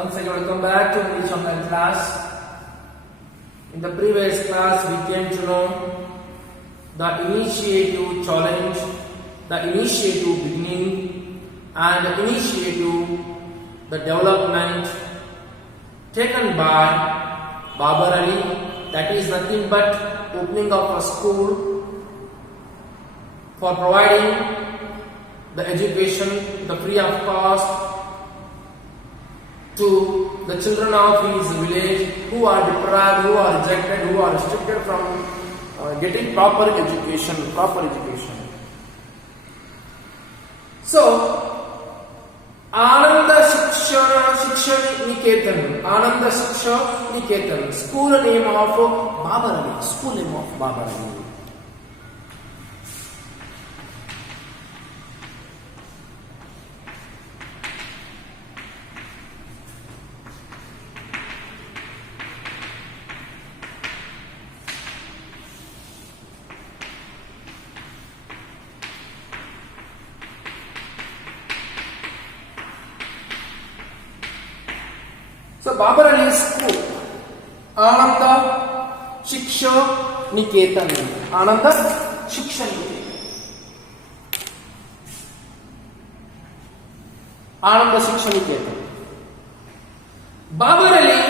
Once again, welcome back to English Online class. In the previous class, we came to know the initiative challenge, the initiative beginning, and the initiative, the development taken by Babar Ali. That is nothing but opening of a school for providing the education, the free of cost to the children of his village who are deprived, who are rejected, who are restricted from getting proper education. So, Ananda Shiksha Niketan, school name of Babar Ali, So Babar Ali's school, Ananda Shiksha Niketan. Babar Ali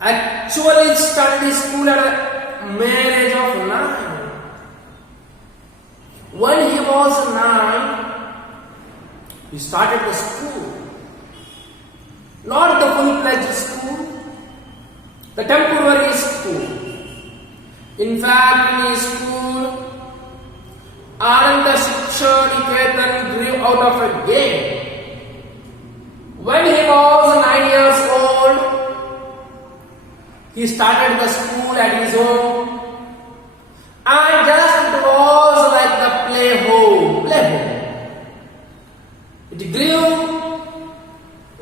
actually started his school at a mere age of 9. When he was 9, he started the school. Not the full-fledged school, the temporary school. In fact, in his school, Ananda Shiksha Niketan grew out of a game. When he was 9 years old, he started the school at his home, and just it was like the play home. It grew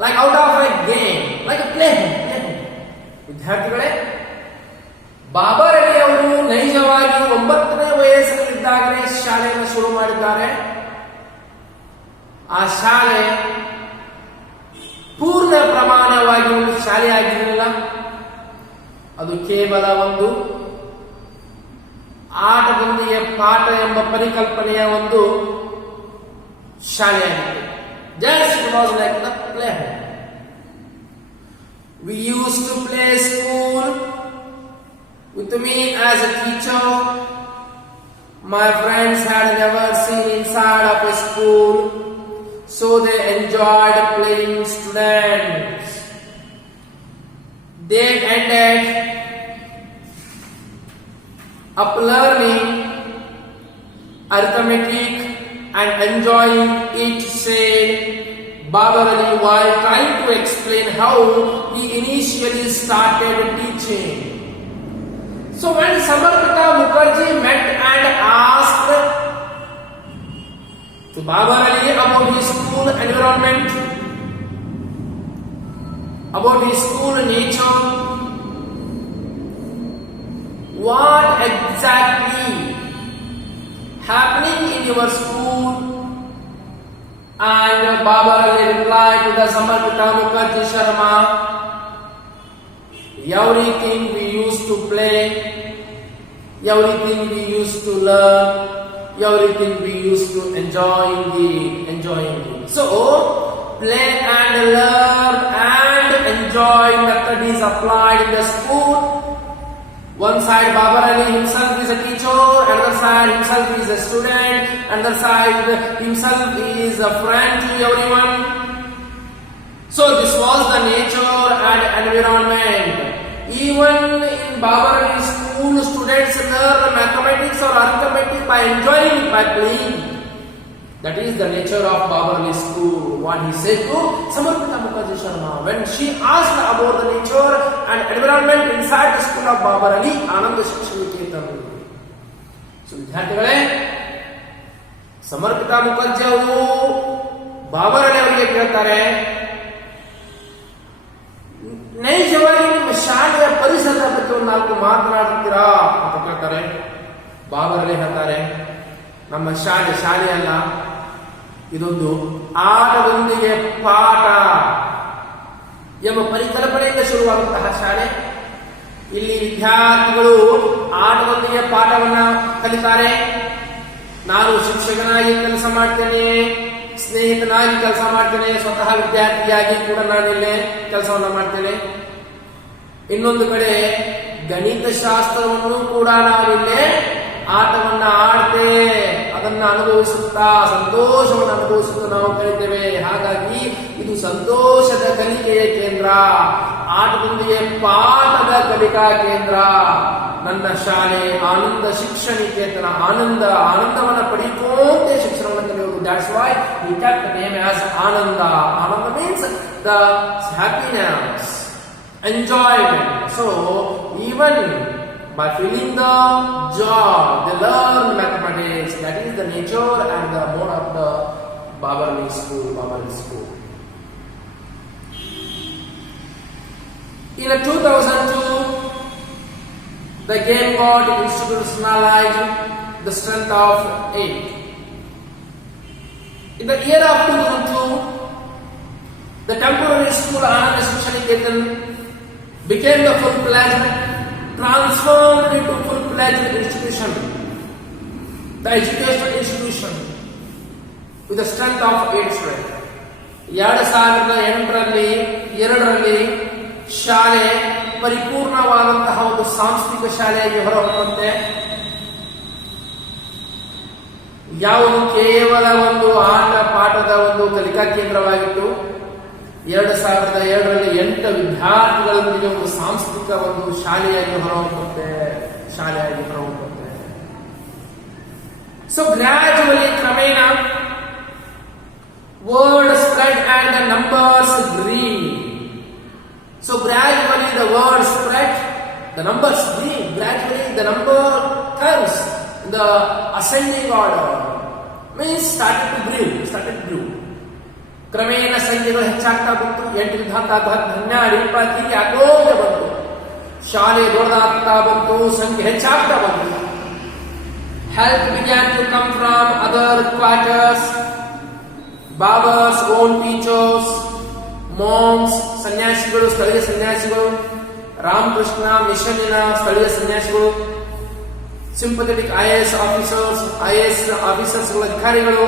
like out of a game, like a play. ವಿದ್ಯಾರ್ಥಿಗಳೇ, ಬಾಬರ್ ಅಲಿ ಅವರು ನೈಜವಾಗಿ 9ನೇ ವಯಸ್ಸಿನಲ್ಲಿದ್ದಾಗಲೇ ಶಾಲೆಯನ್ನು ಶುರು ಮಾಡಿದ್ದಾರೆ. ಆ ಶಾಲೆ ಪೂರ್ಣ ಪ್ರಮಾಣವಾಗಿ ಒಂದು ಶಾಲೆ ಆಗಿರಲಿಲ್ಲ. ಅದು ಕೇವಲ ಒಂದು ಆಟದೊಂದಿಗೆ ಪಾಠ ಎಂಬ ಪರಿಕಲ್ಪನೆಯ ಒಂದು ಶಾಲೆಯಾಗಿದೆ. Just it was like the play. We used to play school with me as a teacher. My friends had never seen inside of a school, so they enjoyed playing students. They ended up learning arithmetic and enjoying it, said Babar Ali while trying to explain how he initially started teaching. So when Samarpita Mukherjee met and asked to Babar Ali about his school environment, about his school nature, what exactly happening in your school, and Babar Ali replied to the Samarpita Mukherjee Sharma, everything we used to play, everything we used to learn, everything we used to enjoy. So, play and learn and enjoy method is applied in the school. One side Babar Ali himself is a teacher, another side himself is a student, another side himself is a friend to everyone. So this was the nature and environment. Even in Babar Ali school, students learn mathematics or arithmetic by enjoying it, by playing. That is the nature of Babar Ali school. What he said to Samarpita Mukherjee Sharma when she asked about the nature and environment inside the school of Babar Ali, Ananda Shiksha Niketan. So, ವಿದ್ಯಾರ್ಥಿಗಳೇ, ಸಮರ್ಪಿತಾ ಮುಖರ್ಜಿ ಅವರು ಬಾಬರ್ ಅಲಿ ಅವರಿಗೆ ಕೇಳ್ತಾರೆ, ನೈಜವಾಗಿ ನಿಮ್ಮ ಶಾಲೆಯ ಪರಿಸರದ ಬಗ್ಗೆ ಒಂದು 4 ಮಾತನಾಡುತ್ತೀರಾ ಅಂತ ಕೇಳ್ತಾರೆ. ಬಾಬರ್ ಅಲಿ ಹೇಳ್ತಾರೆ, ನಮ್ಮ ಶಾಲೆ ಅಲ್ಲ, ಇದೊಂದು ಆಟದೊಂದಿಗೆ ಪಾಠ ಎಂಬ ಪರಿಕಲ್ಪನೆಯಿಂದ ಶುರುವಾಗುವಂತಹ ಶಾಲೆ. ಇಲ್ಲಿ ವಿದ್ಯಾರ್ಥಿಗಳು ಆಟದೊಂದಿಗೆ ಪಾಠವನ್ನ ಕಲಿತಾರೆ. ನಾನು ಶಿಕ್ಷಕನಾಗಿ ಕೆಲಸ ಮಾಡ್ತೇನೆ, ಸ್ನೇಹಿತನಾಗಿ ಕೆಲಸ ಮಾಡ್ತೇನೆ, ಸ್ವತಃ ವಿದ್ಯಾರ್ಥಿಯಾಗಿ ಕೂಡ ನಾನಿಲ್ಲೇ ಕೆಲಸವನ್ನ ಮಾಡ್ತೇನೆ. ಇನ್ನೊಂದು ಕಡೆ ಗಣಿತಶಾಸ್ತ್ರವನ್ನು ಕೂಡ ನಾವಿಲ್ಲೇ ಆಟವನ್ನ ಆಡ್ತೇವೆ, ಅದನ್ನ ಅನುಭವಿಸುತ್ತಾ ಸಂತೋಷವನ್ನು ಅನುಭವಿಸುತ್ತಾ ನಾವು ಕಲಿತೇವೆ. ಹಾಗಾಗಿ ಇದು ಸಂತೋಷದ ಕಲಿಕೆಯ ಕೇಂದ್ರ, ಆಟದೊಂದಿಗೆ ಪಾಠದ ಕಲಿಕಾ ಕೇಂದ್ರ. ನನ್ನ ಶಾಲೆ ಆನಂದ ಶಿಕ್ಷಣ ನಿಕೇತನ, ಆನಂದವನ್ನು ಪಡೆದುಕೊಂಡೇ ಶಿಕ್ಷಣವನ್ನು ಕಲಿಯುವುದು. That's why we kept the name as Ananda. Ananda means the happiness, enjoyment. So even by feeling the joy, they learn mathematics. That is the nature and the mode of the Babarali school. In 2002, the game got institutionalized, the strength of 8. In the year of 2002, the temporary school Ananda Shiksha Niketan became the full-fledged, transformed into full-fledged institution, the educational institution with the strength of 8 students. 2008ರಲ್ಲಿ ಶಾಲೆ ಪರಿಪೂರ್ಣವಾದಂತಹ ಒಂದು ಸಾಂಸ್ಥಿಕ ಶಾಲೆಯಾಗಿ ಹೊರಹೊಮ್ಮುತ್ತೆ. ಯಾವುದು ಕೇವಲ ಒಂದು ಆಟ ಪಾಠದ ಒಂದು ಕಲಿಕಾ ಕೇಂದ್ರವಾಗಿತ್ತು, 2007ರಲ್ಲಿ 8 ವಿದ್ಯಾರ್ಥಿಗಳೊಂದಿಗೆ ಒಂದು ಸಾಂಸ್ಥಿಕ ಒಂದು ಶಾಲೆಯಾಗಿ ಹೊರಹೊಮ್ಮುತ್ತೆ. ಸೊ ಗ್ರಾಜುವಲಿ ಕ್ರಮೇಣ word spread and the numbers grew. So gradually the word spread, the numbers grew. Gradually the number comes in the ascending order. Means started to grow. ಕ್ರಮೇಣ ಸಂಖ್ಯೆಗಳು ಹೆಚ್ಚಾಗ್ತಾ ಬಂತು. 8 12 20 ಆಗೋಗೆ ಬಂತು. ಶಾಲೆ ದೊಡ್ಡದಾಗ್ತಾ ಬಂತು, ಸಂಖ್ಯೆ ಹೆಚ್ಚಾಗ್ತಾ ಬಂತು. Help began to come from other quarters. Baba's own teachers, monks, ಸನ್ಯಾಸಿಗಳು, ಸ್ಥಳೀಯ ಸನ್ಯಾಸಿಗಳು, ರಾಮಕೃಷ್ಣ ಮಿಷನ್ನಿನ ಸ್ಥಳೀಯ ಸನ್ಯಾಸಿಗಳು, ಸಿಂಪಥೆಟಿಕ್ ಐಎಎಸ್ ಆಫೀಸರ್ಸ್ಗಳ ಅಧಿಕಾರಿಗಳು,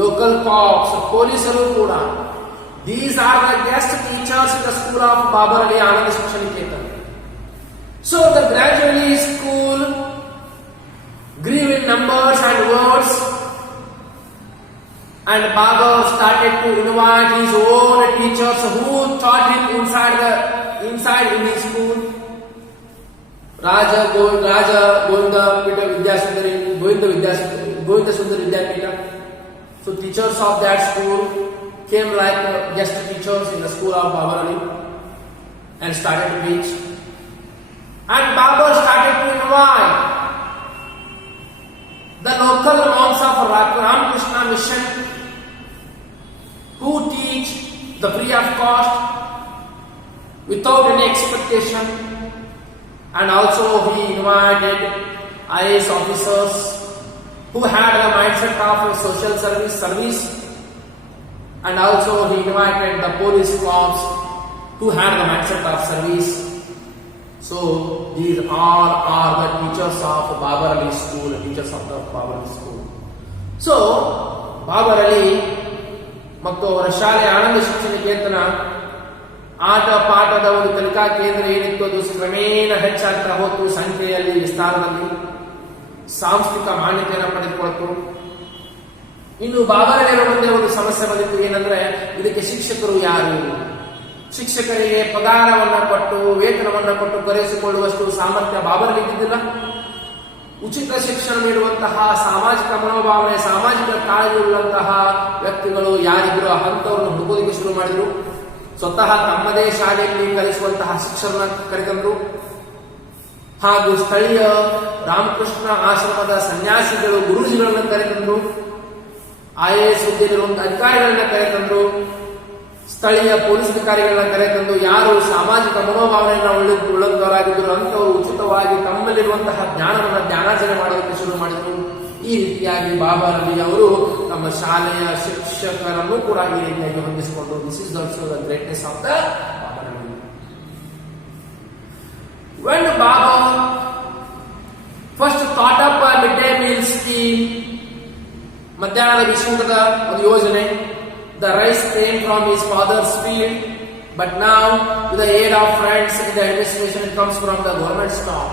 ಲೋಕಲ್ ಕಾಪ್ಸ್, ಪೊಲೀಸರು ಕೂಡ. These are the guest teachers in the school of Babarali Ananda Shiksha Niketan. So the gradually school grew in numbers and words, and Baba started to invite his own teachers who taught him inside in his school. Raja Govinda Sundar Vidyapita. So teachers of that school came like guest teachers in the school of Babarali and started to teach. And Baba started to invite the local monks of Ramakrishna Mission who teach the free of cost without any expectation. And also he invited IAS officers who had the mindset of social service, and also he invited the police cops who had the mindset of service. So these all are the teachers of Babarali school, So Babarali ಮತ್ತು ಅವರ ಶಾಲೆ ಆನಂದ ಶಿಕ್ಷಣ ನಿಕೇತನ ಆಟ ಪಾಠದ ಒಂದು ಕಲಿಕಾ ಕೇಂದ್ರ ಏನಿತ್ತು ಅದು ಕ್ರಮೇಣ ಹೆಚ್ಚಾಗ್ತಾ ಹೋತು. ಸಂಖ್ಯೆಯಲ್ಲಿ, ವಿಸ್ತಾರದಲ್ಲಿ ಸಾಂಸ್ಥಿಕ ಮಾನ್ಯತೆಯನ್ನು ಪಡೆದುಕೊಳ್ತು. ಇನ್ನು ಬಾಬರಲಿಯರ ಮುಂದೆ ಒಂದು ಸಮಸ್ಯೆ ಬಂದಿತ್ತು. ಏನಂದ್ರೆ ಇದಕ್ಕೆ ಶಿಕ್ಷಕರು ಯಾರು? ಶಿಕ್ಷಕರಿಗೆ ಪಗಾರವನ್ನ ಕೊಟ್ಟು ವೇತನವನ್ನ ಕೊಟ್ಟು ಕರೆಸಿಕೊಳ್ಳುವಷ್ಟು ಸಾಮರ್ಥ್ಯ ಬಾಬರಲ್ಲಿ ಇದ್ದಿದ್ದಿಲ್ಲ. ಉಚಿತ ಶಿಕ್ಷಣ ನೀಡುವಂತಹ ಸಾಮಾಜಿಕ ಮನೋಭಾವನೆ, ಸಾಮಾಜಿಕ ಕಾಳಜಿ ಉಳ್ಳಂತಹ ವ್ಯಕ್ತಿಗಳು ಯಾರಿದ್ರು ಅಂತವರನ್ನು ಹುಡುಕೋದಕ್ಕೆ ಶುರು ಮಾಡಿದ್ರು. ಸ್ವತಃ ತಮ್ಮದೇ ಶಾಲೆಯಲ್ಲಿ ಕಲಿಸುವಂತಹ ಶಿಕ್ಷಣ ಕರೆತಂದ್ರು. ಹಾಗೂ ಸ್ಥಳೀಯ ರಾಮಕೃಷ್ಣ ಆಶ್ರಮದ ಸನ್ಯಾಸಿಗಳು, ಗುರೂಜಿಗಳನ್ನ ಕರೆತಂದ್ರು. IAS ಹುದ್ದೆಯಲ್ಲಿರುವಂತಹ ಅಧಿಕಾರಿಗಳನ್ನ ಕರೆತಂದ್ರು. ಸ್ಥಳೀಯ ಪೊಲೀಸ್ ಅಧಿಕಾರಿಗಳನ್ನ ಕರೆತಂದು ಯಾರು ಸಾಮಾಜಿಕ ಮನೋಭಾವನೆಯನ್ನು ಉಳ್ಳಂತವರಾಗಿದ್ದರು ಅಂತವರು ಉಚಿತವಾಗಿ ತಮ್ಮಲ್ಲಿರುವಂತಹ ಜ್ಞಾನವನ್ನು ಜ್ಞಾನಾರ್ಜನೆ ಮಾಡೋದಕ್ಕೆ ಶುರು ಮಾಡಿದರು. ಈ ರೀತಿಯಾಗಿ ಬಾಬಾ ಅಲಿ ಅವರು ನಮ್ಮ ಶಾಲೆಯ ಶಿಕ್ಷಕರನ್ನು ಕೂಡ ಈ ರೀತಿಯಾಗಿ ಹೊಂದಿಸಿಕೊಂಡು this is also the greatness of the Baba Ali. When Baba first thought up mid day meal scheme, ಮಧ್ಯಾಹ್ನದ ಬಿಸಿಯೂಟದ ಒಂದು ಯೋಜನೆ. The rice came from his father's field, but now with the aid of friends in the administration it comes from the government stock.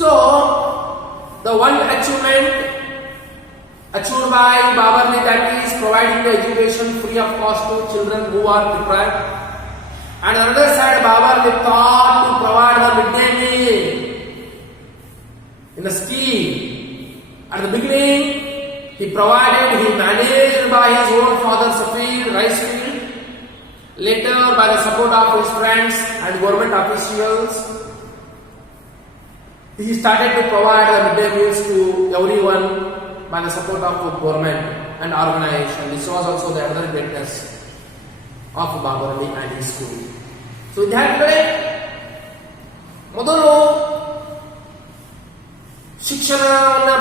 So the one achievement achieved by Baba Ali, that is providing the education free of cost to children who are deprived, and on the other side Baba Ali thought to provide the midday meal in the scheme. At the beginning he managed by his own father's field, rice field. Later, by the support of his friends and government officials, he started to provide the midday meals to everyone by the support of government and organization. This was also the other greatness of Baba Ali and his school. So, ವಿದ್ಯಾರ್ಥಿಗಳೇ, ಮೊದಲು ಶಿಕ್ಷಣವನ್ನು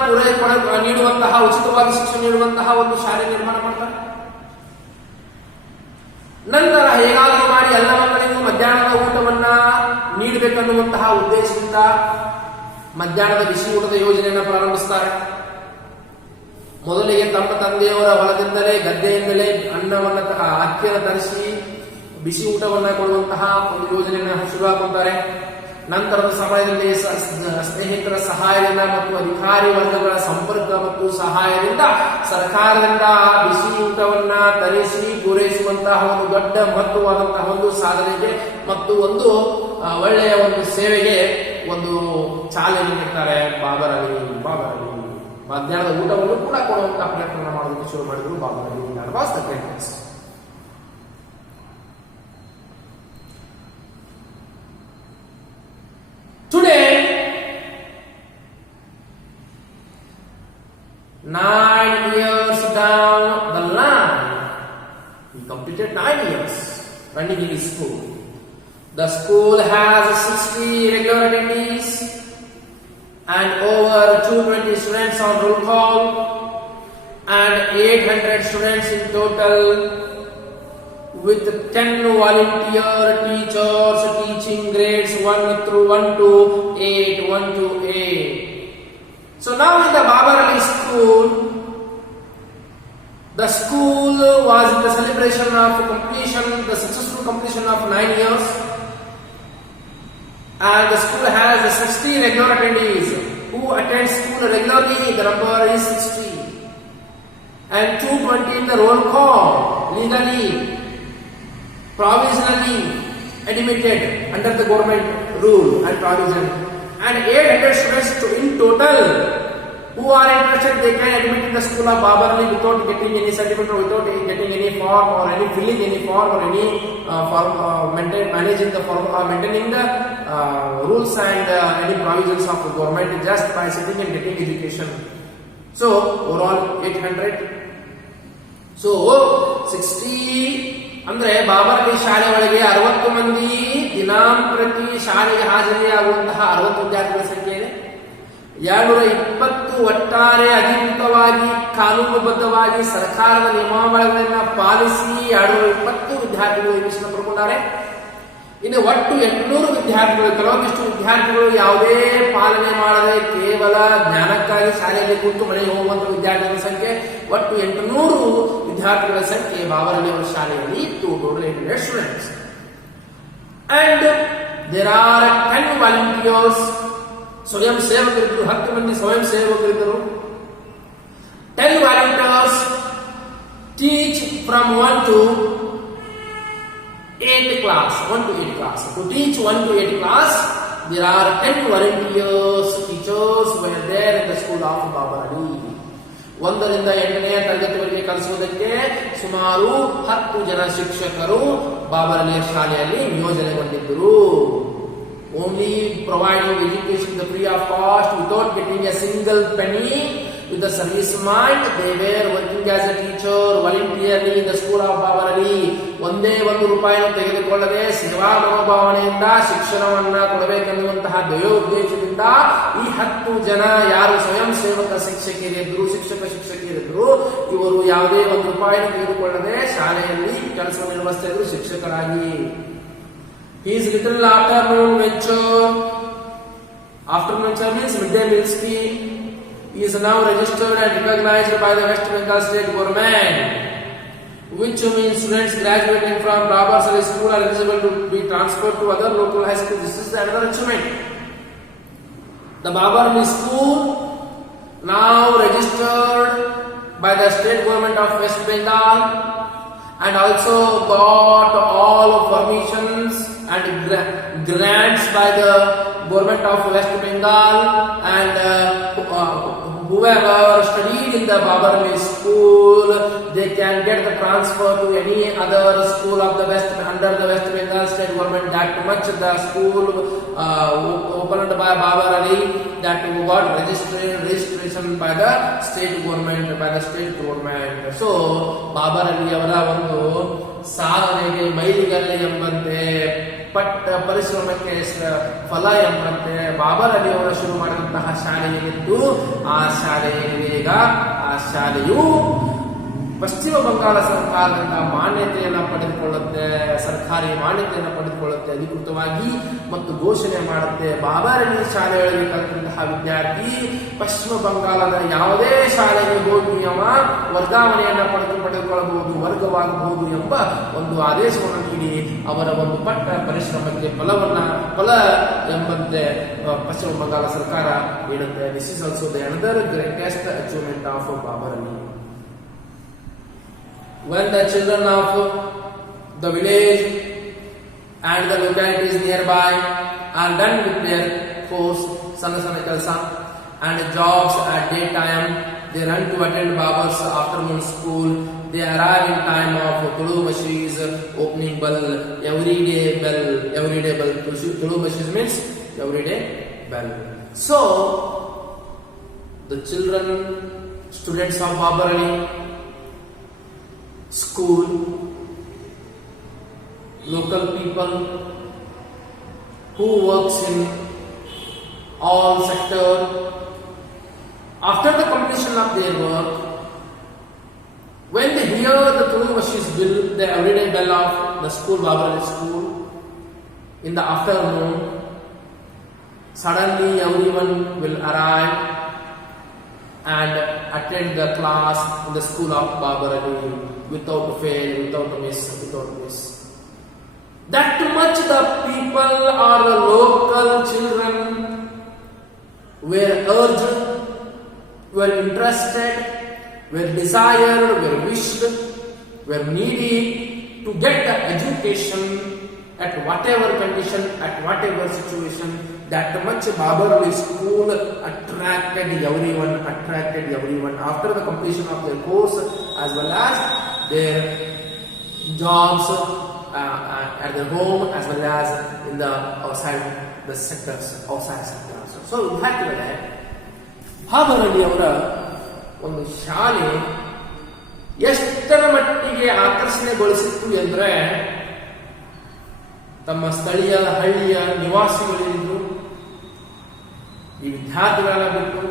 ನೀಡುವಂತಹ, ಉಚಿತವಾಗಿ ಶಿಕ್ಷಣ ನೀಡುವಂತಹ ಒಂದು ಶಾಲೆ ನಿರ್ಮಾಣ ಮಾಡ್ತಾರೆ. ನಂತರ ಹೇಗಾದರೂ ಮಾಡಿ ಎಲ್ಲ ಮಕ್ಕಳಿಗೂ ಮಧ್ಯಾಹ್ನದ ಊಟವನ್ನ ನೀಡಬೇಕನ್ನುವಂತಹ ಉದ್ದೇಶದಿಂದ ಮಧ್ಯಾಹ್ನದ ಬಿಸಿ ಊಟದ ಯೋಜನೆಯನ್ನು ಪ್ರಾರಂಭಿಸ್ತಾರೆ. ಮೊದಲಿಗೆ ತಮ್ಮ ತಂದೆಯವರ ಹೊಲದಿಂದಲೇ, ಗದ್ದೆಯಿಂದಲೇ ಅಕ್ಕಿಯನ್ನು ತರಿಸಿ ಬಿಸಿ ಊಟವನ್ನ ಕೊಡುವಂತಹ ಒಂದು ಯೋಜನೆಯನ್ನು ಶುರು ಹಾಕುತ್ತಾರೆ. ನಂತರದ ಸಮಯದಲ್ಲಿ ಸ್ನೇಹಿತರ ಸಹಾಯದಿಂದ ಮತ್ತು ಅಧಿಕಾರಿ ವರ್ಗಗಳ ಸಂಪರ್ಕ ಮತ್ತು ಸಹಾಯದಿಂದ ಸರ್ಕಾರದಿಂದ ಬಿಸಿ ಊಟವನ್ನ ತರಿಸಿ ಪೂರೈಸುವಂತಹ ಒಂದು ದೊಡ್ಡ ಮಹತ್ವವಾದಂತಹ ಒಂದು ಸಾಧನೆಗೆ ಮತ್ತು ಒಂದು ಒಳ್ಳೆಯ ಒಂದು ಸೇವೆಗೆ ಒಂದು ಚಾಲನೆ ನೀಡುತ್ತಾರೆ ಬಾಬಾ ಅಲಿ. ಮಧ್ಯಾಹ್ನದ ಊಟವನ್ನು ಕೂಡ ಕೊಡುವಂತಹ ಪ್ರಯತ್ನ ಮಾಡೋದಕ್ಕೆ ಶುರು ಮಾಡಿದ್ರು Baba Ali. Was the greatness. Today, 9 years down the line, he completed 9 years running in his school. The school has 60 regular attendees and over 220 students on roll call and 800 students in total, with 10 volunteer teachers teaching grades 1 to 8. So now in the Baba Ali school, the school was in the celebration of completion, the successful completion of 9 years, and the school has 60 regular attendees who attend school regularly. The number is 60, and 220 in the roll call, legally, provisionally admitted under the government rule and provision, and 800 students in total who are interested. They can admit in the school of Baba Ali without getting any certificate or without getting any form or any filling any form or any maintaining the rules and any provisions of the government, just by sitting and getting education. So overall 800. So 60 ಅಂದ್ರೆ ಬಾಬಾ ಅಲಿ ಶಾಲೆ ಒಳಗೆ 60 ಮಂದಿ ದಿನಾಂಪ್ರತಿ ಶಾಲೆಗೆ ಹಾಜರಿಯಾಗುವಂತಹ 60 ವಿದ್ಯಾರ್ಥಿಗಳ ಸಂಖ್ಯೆ ಇದೆ. 220 ಒಟ್ಟಾರೆ ಅಧಿಕೃತವಾಗಿ ಕಾನೂನುಬದ್ಧವಾಗಿ ಸರ್ಕಾರದ ನಿಯಮಾವಳಿಗಳನ್ನ ಪಾಲಿಸಿ 220 ವಿದ್ಯಾರ್ಥಿಗಳು ಅಡ್ಮಿಷನ್ ಪಡ್ಕೊಂಡಿದ್ದಾರೆ. ಇನ್ನು ಒಟ್ಟು 800 ವಿದ್ಯಾರ್ಥಿಗಳು, ಕೆಲವೊಂದಿಷ್ಟು ವಿದ್ಯಾರ್ಥಿಗಳು ಯಾವುದೇ ಪಾಲನೆ ಮಾಡದೆ ಕೇವಲ ಜ್ಞಾನಕ್ಕಾಗಿ ಶಾಲೆಯಲ್ಲಿ ಕೂತು ಮನೆಗೆ ಹೋಗುವಂತಹ ವಿದ್ಯಾರ್ಥಿಗಳ ಸಂಖ್ಯೆ ಒಟ್ಟು 800 ವಿದ್ಯಾರ್ಥಿಗಳ ಸಂಖ್ಯೆ ಬಾಬಾ ಅಲಿ ಅವರ ಶಾಲೆಯಲ್ಲಿ ಇತ್ತು. Total 800 students. And there are 10 volunteers, ಸ್ವಯಂ ಸೇವಕರಿದ್ದರು. 10 ಮಂದಿ ಸ್ವಯಂ ಸೇವಕರಿದ್ದರು. 10 volunteers teach from 1 to 8 class. To teach 1 to 8 class, there are 10 volunteers, teachers were there in the school of Baba Ali. 1 ರಿಂದ 8ನೇ ತರಗತಿವರೆಗೆ ಕಲಿಸುವುದಕ್ಕೆ ಸುಮಾರು 10 ಜನ ಶಿಕ್ಷಕರು ಬಾಬಾ ಅಲಿಯ ಶಾಲೆಯಲ್ಲಿ ನಿಯೋಜನೆಗೊಂಡಿದ್ದರು. Only providing education the free of cost without getting a single penny with the service mind. They were working as a teacher voluntarily in the school of Babar Ali. ಒಂದೇ ಒಂದು ರೂಪಾಯಿಯನ್ನು ತೆಗೆದುಕೊಳ್ಳದೆ ಸೇವಾ ಮನೋಭಾವನೆಯಿಂದ ಶಿಕ್ಷಣವನ್ನ ಕೊಡಬೇಕೆನ್ನುವಂತಹ ಧ್ಯೇಯೋದ್ದೇಶದಿಂದ ಈ 10 ಜನ ಯಾರು ಸ್ವಯಂ ಸೇವಕ ಶಿಕ್ಷಕಿಯರಿದ್ರು, ಶಿಕ್ಷಕಿಯರಿದ್ರು, ಇವರು ಯಾವುದೇ ಒಂದು ರೂಪಾಯಿಯನ್ನು ತೆಗೆದುಕೊಳ್ಳದೆ ಶಾಲೆಯಲ್ಲಿ ಕೆಲಸ ನಿರ್ವಹಿಸ್ತಾ ಇದ್ರು ಶಿಕ್ಷಕರಾಗಿ. His little afternoon venture means midday meal scheme. He is now registered and recognized by the West Bengal state government, which means students graduating from Babar Ali school are eligible to be transferred to other local high schools. This is another achievement. The Babar Ali school, now registered by the state government of West Bengal, and also got all permissions and grants by the government of West Bengal, and whoever studied in the Babar Ali school, they can get the transfer to any other school of the under the West Bengal state government. That much the school opened by Babar Ali, that got registration by the state government. So Babar Ali ಅವರ ಒಂದು ಸಾಧನೆಗೆ ಮೈಲಿಗಲ್ಲು ಎಂಬಂತೆ, ಪಟ್ಟ ಪರಿಶ್ರಮಕ್ಕೆ ಫಲ ಎಂಬಂತೆ ಬಾಬರ್ ಅಲಿ ಅವರು ಶುರು ಮಾಡಿದಂತಹ ಶಾಲೆಯಿದ್ದು, ಆ ಶಾಲೆಯು ಪಶ್ಚಿಮ ಬಂಗಾಳ ಸರ್ಕಾರದಿಂದ ಮಾನ್ಯತೆಯನ್ನು ಪಡೆದುಕೊಳ್ಳುತ್ತೆ, ಸರ್ಕಾರಿ ಮಾನ್ಯತೆಯನ್ನು ಪಡೆದುಕೊಳ್ಳುತ್ತೆ ಅಧಿಕೃತವಾಗಿ ಮತ್ತು ಘೋಷಣೆ ಮಾಡುತ್ತೆ. ಬಾಬರ್ ಅಲಿ ಶಾಲೆಗಳಲ್ಲಿ ಕಲಿತಂತಹ ವಿದ್ಯಾರ್ಥಿ ಪಶ್ಚಿಮ ಬಂಗಾಳದ ಯಾವುದೇ ಶಾಲೆಗೆ ಹೋಗಿ ವರ್ಗಾವಣೆಯನ್ನು ಪಡೆದುಕೊಳ್ಳಬಹುದು, ವರ್ಗವಾಗಬಹುದು ಎಂಬ ಒಂದು ಆದೇಶವನ್ನು ನೀಡಿ ಅವರ ಒಂದು ಪಟ್ಟ ಪರಿಶ್ರಮಕ್ಕೆ ಫಲ ಎಂಬಂತೆ ಪಶ್ಚಿಮ ಬಂಗಾಳ ಸರ್ಕಾರ ನೀಡುತ್ತೆ. This is also the another greatest achievement of Babar Ali. When the children of the village and the localities nearby are done with their course, Sanasana Kalsa and jobs at daytime, they run to attend Babar's afternoon school. They arrive in time of Tulu Mashi's opening bell, everyday bell. Tulu Mashi means everyday bell. So, the children, students of Babar Ali school, local people who works in all sectors, after the completion of their work, when they hear the Tulu Mashi's bell, the everyday bell of the school, Babar Ali school, in the afternoon, suddenly everyone will arrive and attend the class in the school of Babar Ali without fail, without miss. That much the people or the local children were urged, were interested, were desired, were wished, were needy to get the education at whatever condition, at whatever situation. That much Babar Ali school attracted everyone after the completion of their course, as well as their jobs at their home, as well as in the outside sectors. So ವಿದ್ಯಾರ್ಥಿಗಳೇ, ಬಾಬರ್ ಅಲಿ ಅವರ ಒಂದು ಶಾಲೆ ಎಷ್ಟರ ಮಟ್ಟಿಗೆ ಆಕರ್ಷಣೆಗೊಳಿಸಿತ್ತು ಎಂದ್ರೆ, ತಮ್ಮ ಸ್ಥಳೀಯ ಹಳ್ಳಿಯ ನಿವಾಸಿಗಳಿದ್ರು ಈ ವಿದ್ಯಾರ್ಥಿಗಳನ್ನ ಬಿಟ್ಟು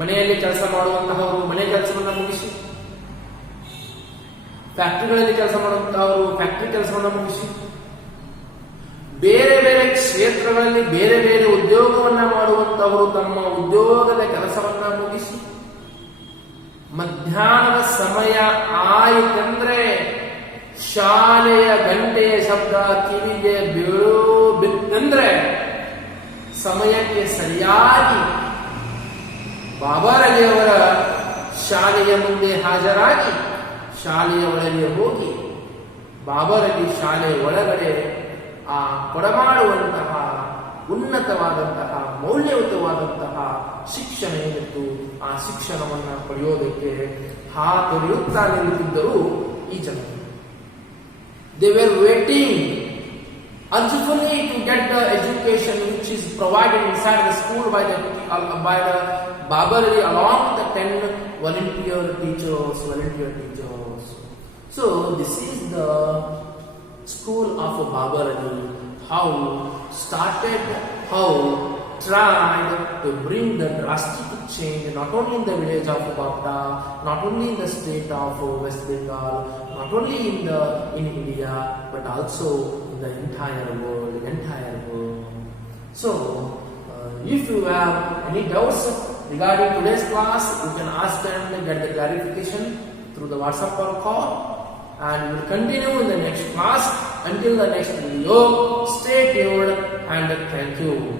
ಮನೆಯಲ್ಲಿ ಕೆಲಸ ಮಾಡುವಂತಹವರು ಮನೆ ಕೆಲಸವನ್ನ ಮುಗಿಸಿ, ಫ್ಯಾಕ್ಟರಿಗಳಲ್ಲಿ ಕೆಲಸ ಮಾಡುವಂತಹವರು ಫ್ಯಾಕ್ಟರಿ ಕೆಲಸವನ್ನ ಮುಗಿಸಿ, ಬೇರೆ ಬೇರೆ ಕ್ಷೇತ್ರಗಳಲ್ಲಿ ಬೇರೆ ಬೇರೆ ಉದ್ಯೋಗವನ್ನ ಮಾಡುವಂತಹವರು ತಮ್ಮ ಉದ್ಯೋಗದ ಕೆಲಸವನ್ನ ಮುಗಿಸಿ, ಮಧ್ಯಾಹ್ನದ ಸಮಯ ಆಯಿತೆಂದ್ರೆ ಶಾಲೆಯ ಗಂಟೆಯ ಶಬ್ದ ಕಿವಿಗೆ ಬಿತ್ತಂದ್ರೆ ಸಮಯಕ್ಕೆ ಸರಿಯಾಗಿ ಬಾಬರ್ ಅಲಿ ಅವರ ಶಾಲೆಯ ಮುಂದೆ ಹಾಜರಾಗಿ ಶಾಲೆಯ ಒಳಗೆ ಹೋಗಿ ಬಾಬರ್ ಅಲಿ ಶಾಲೆಯ ಒಳಗಡೆ ಆ ಕೊಡಮಾಡುವಂತಹ ಉನ್ನತವಾದಂತಹ ಮೌಲ್ಯಯುತವಾದಂತಹ ಶಿಕ್ಷಣ ಏನಿತ್ತು ಆ ಶಿಕ್ಷಣವನ್ನು ಪಡೆಯೋದಕ್ಕೆ ಹಾತೊರೆಯುತ್ತಾ ನಿಲ್ಲುತ್ತಿದ್ದರು ಈ ಜನರು. They were waiting urgently to get the education which is provided inside the school by the Babar Ali along with the 10 volunteer teachers. So this is the school of Babar Ali, how tried to bring the drastic change not only in the village of Babda, not only in the state of West Bengal, not only in India, but also in the entire world. So, if you have any doubts regarding today's class, you can ask them and get the clarification through the WhatsApp or call. And we will continue in the next class. Until the next video, stay tuned and thank you.